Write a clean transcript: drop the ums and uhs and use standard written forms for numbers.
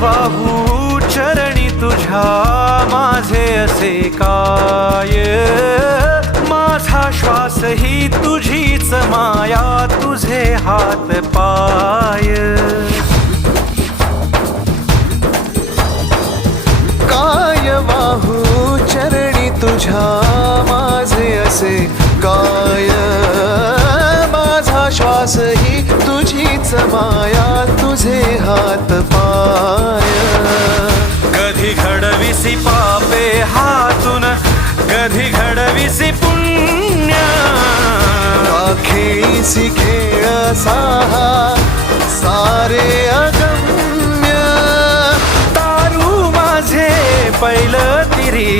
वाहू चरणी तुझ्या माझे असे काय, माझा श्वास ही तुझीच माया, तुझे हात पाय. काय वाहू चरणी तुझ्या माझे असे काय, माझा श्वास ही तुझीच माया, तुझे हात पाय. कधी घडविसी पापे हातून, कधी घडविसी पुण्य, खेळीसी खेळ साहा सारे अगम्य. तारू माझे पैल तिरी